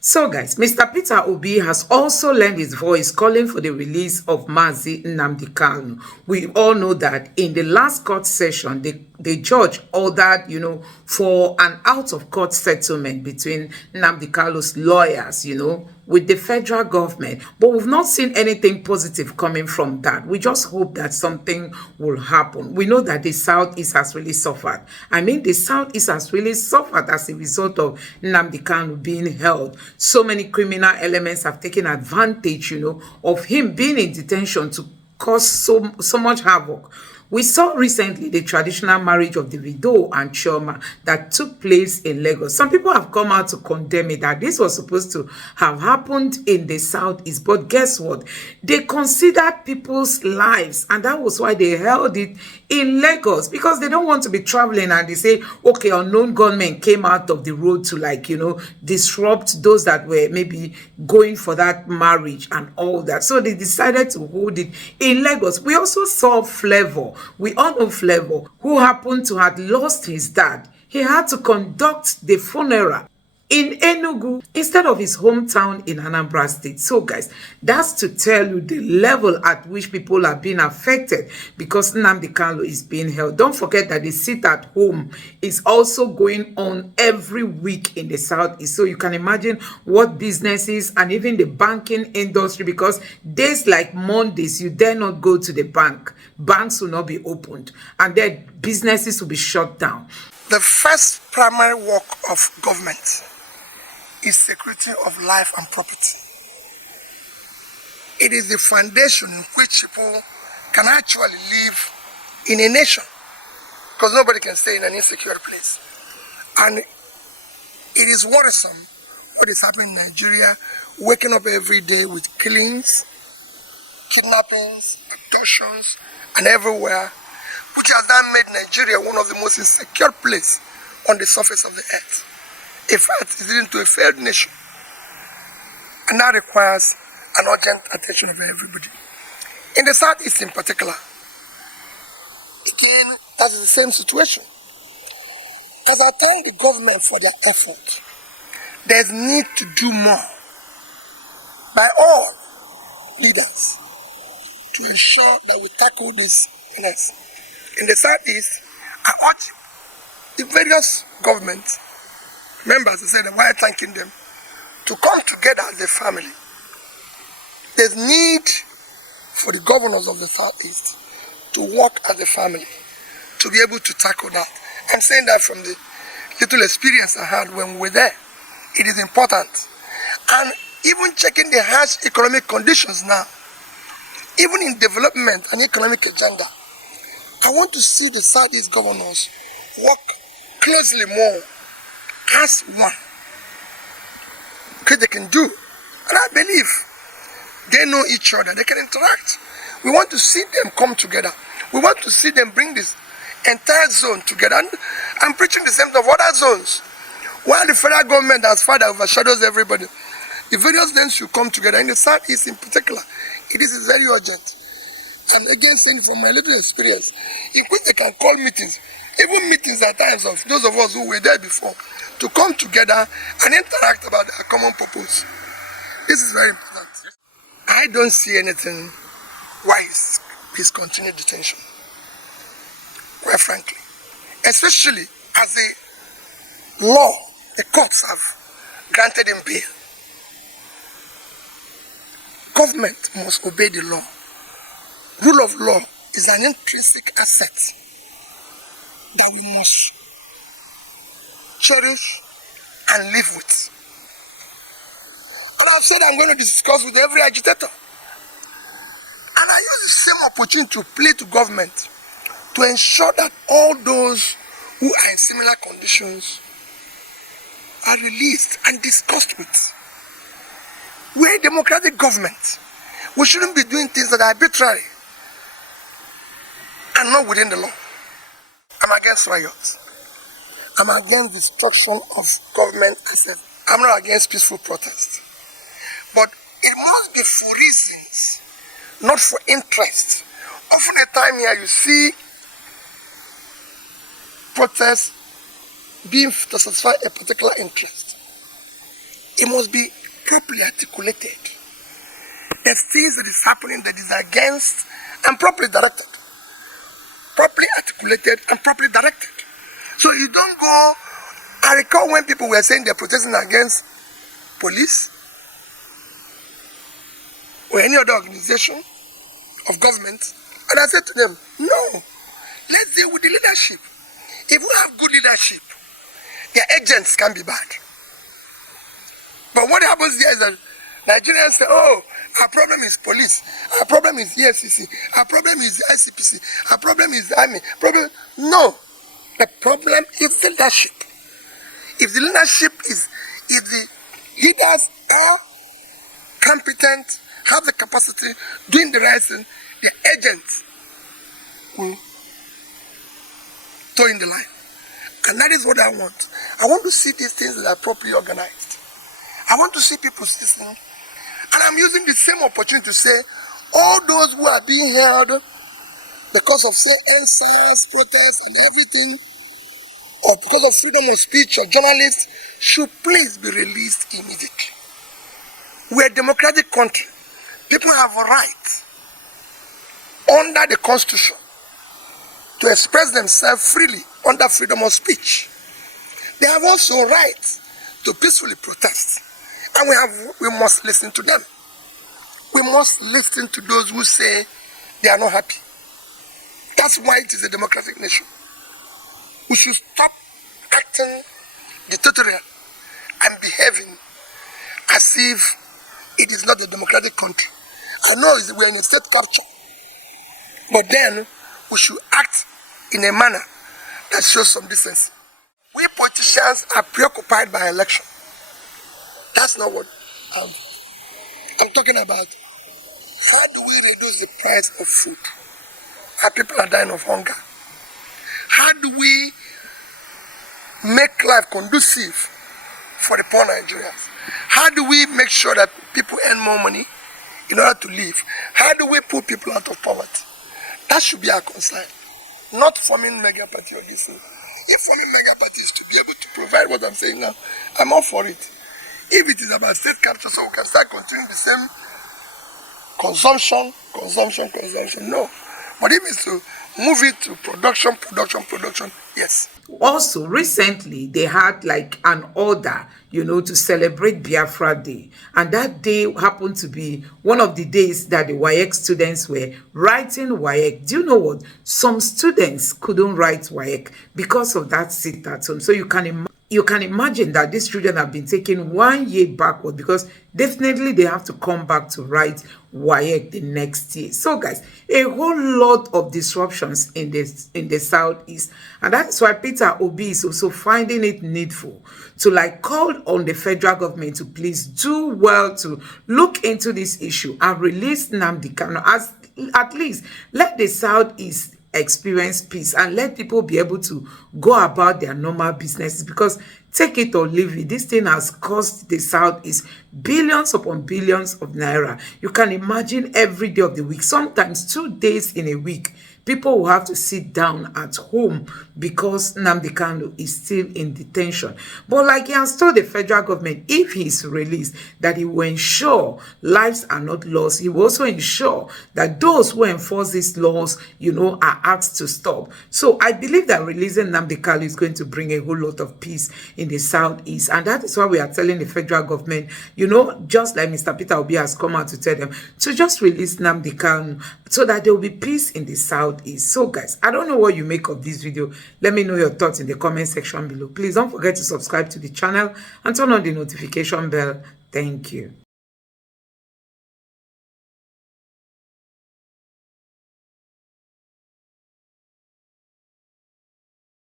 So guys, Mr. Peter Obi has also lent his voice calling for the release of Mazi Nnamdi Kanu. We all know that in the last court session, the judge ordered, for an out-of-court settlement between Nnamdi Kanu's lawyers, with the federal government. But we've not seen anything positive coming from that. We just hope that something will happen. We know that the Southeast has really suffered. I mean, the Southeast has really suffered as a result of Nnamdi Kanu being held. So many criminal elements have taken advantage, of him being in detention to cause so much havoc. We saw recently the traditional marriage of Davido and Chioma that took place in Lagos. Some people have come out to condemn it, that this was supposed to have happened in the Southeast. But guess what? They considered people's lives, and that was why they held it in Lagos, because they don't want to be traveling and they say, okay, unknown gunmen came out of the road to disrupt those that were maybe going for that marriage and all that. So they decided to hold it in Lagos. We also saw Flavor. We all know Flavor, who happened to have lost his dad. He had to conduct the funeral in Enugu instead of his hometown in Anambra State. So guys, that's to tell you the level at which people are being affected because Nnamdi Kanu is being held. Don't forget that the sit at home is also going on every week in the Southeast. So you can imagine what businesses and even the banking industry, because days like Mondays, you dare not go to the bank. Banks will not be opened and then businesses will be shut down. The first primary work of government is security of life and property. It is the foundation in which people can actually live in a nation, because nobody can stay in an insecure place. And it is worrisome what is happening in Nigeria, waking up every day with killings, kidnappings, abductions, and everywhere, which has now made Nigeria one of the most insecure places on the surface of the earth. In fact, it's leading to a failed nation. And that requires an urgent attention of everybody. In the Southeast in particular, again, that's the same situation. As I thank the government for their effort, there's need to do more by all leaders to ensure that we tackle this menace. In the Southeast, I urge the various governments, members, I said, while thanking them, to come together as a family. There's need for the governors of the Southeast to work as a family, to be able to tackle that. I'm saying that from the little experience I had when we were there. It is important. And even checking the harsh economic conditions now, even in development and economic agenda, I want to see the Southeast governors work closely more as one, because they can do, and I believe they know each other, they can interact. We want to see them come together. We want to see them bring this entire zone together. And I'm preaching the same thing of other zones. While the federal government as far that overshadows everybody, the various zones should come together. In the Southeast in particular, it is very urgent. And again, saying from my little experience, in which they can call meetings, even meetings at times of those of us who were there before, to come together and interact about a common purpose. This is very important. I don't see anything why his continued detention, quite frankly. Especially as a law, the courts have granted him bail. Government must obey the law. Rule of law is an intrinsic asset that we must cherish and live with. And I've said I'm going to discuss with every agitator. And I use the same opportunity to play to government to ensure that all those who are in similar conditions are released and discussed with. We're a democratic government. We shouldn't be doing things that are arbitrary and not within the law. I'm against riots. I'm against destruction of government assets. I'm not against peaceful protest. But it must be for reasons, not for interest. Often a time here you see protests being to satisfy a particular interest. it must be properly articulated. There's things that is happening that is against and properly directed. Properly articulated and properly directed. So you don't go. I recall when people were saying they're protesting against police or any other organization of government, and I said to them, no, let's deal with the leadership. If we have good leadership, their agents can be bad. But what happens there is that Nigerians say, oh, our problem is police, our problem is EFCC, our problem is ICPC, our problem is the army. No, the problem is the leadership. If the leadership is, if the leaders are competent, have the capacity, doing the right thing, the agents will toe in the line. And that is what I want. I want to see these things that are properly organized. I want to see people listening. And I'm using the same opportunity to say, all those who are being held because of, say, NSAS, protests and everything, or because of freedom of speech or journalists, should please be released immediately. We're a democratic country. People have a right under the Constitution to express themselves freely under freedom of speech. They have also a right to peacefully protest. And we must listen to them. We must listen to those who say they are not happy. That's why it is a democratic nation. We should stop acting dictatorial and behaving as if it is not a democratic country. I know we're in a state capture, but then we should act in a manner that shows some decency. We politicians are preoccupied by election. That's not what I'm talking about. How do we reduce the price of food? Our people are dying of hunger. How do we make life conducive for the poor Nigerians? How do we make sure that people earn more money in order to live? How do we pull people out of poverty? That should be our concern. Not forming mega party or this thing. If forming mega party is to be able to provide what I'm saying now, I'm all for it. If it is about state capture, so we can start continuing the same consumption, no. But if it's to move it to production, yes. Also, recently, they had like an order, to celebrate Biafra Day. And that day happened to be one of the days that the WAEC students were writing WAEC. Do you know what? Some students couldn't write WAEC because of that sit at home. So you can imagine that these children have been taken 1 year backward, because definitely they have to come back to write WAEC the next year. So guys, a whole lot of disruptions in the southeast, and that's why Peter Obi is also finding it needful to call on the federal government to please do well to look into this issue and release Nnamdi Kanu, as at least let the southeast experience peace and let people be able to go about their normal businesses, because take it or leave it, this thing has cost the southeast billions upon billions of naira. You can imagine every day of the week, sometimes 2 days in a week, people will have to sit down at home because Nnamdi Kanu is still in detention. But he has told the federal government, if he is released, that he will ensure lives are not lost. He will also ensure that those who enforce these laws, are asked to stop. So I believe that releasing Nnamdi Kanu is going to bring a whole lot of peace in the southeast. And that is why we are telling the federal government, just like Mr. Peter Obi has come out to tell them, to just release Nnamdi Kanu so that there will be peace in the southeast. So guys, I don't know what you make of this video. Let me know your thoughts in the comment section below. Please don't forget to subscribe to the channel and turn on the notification bell. Thank you.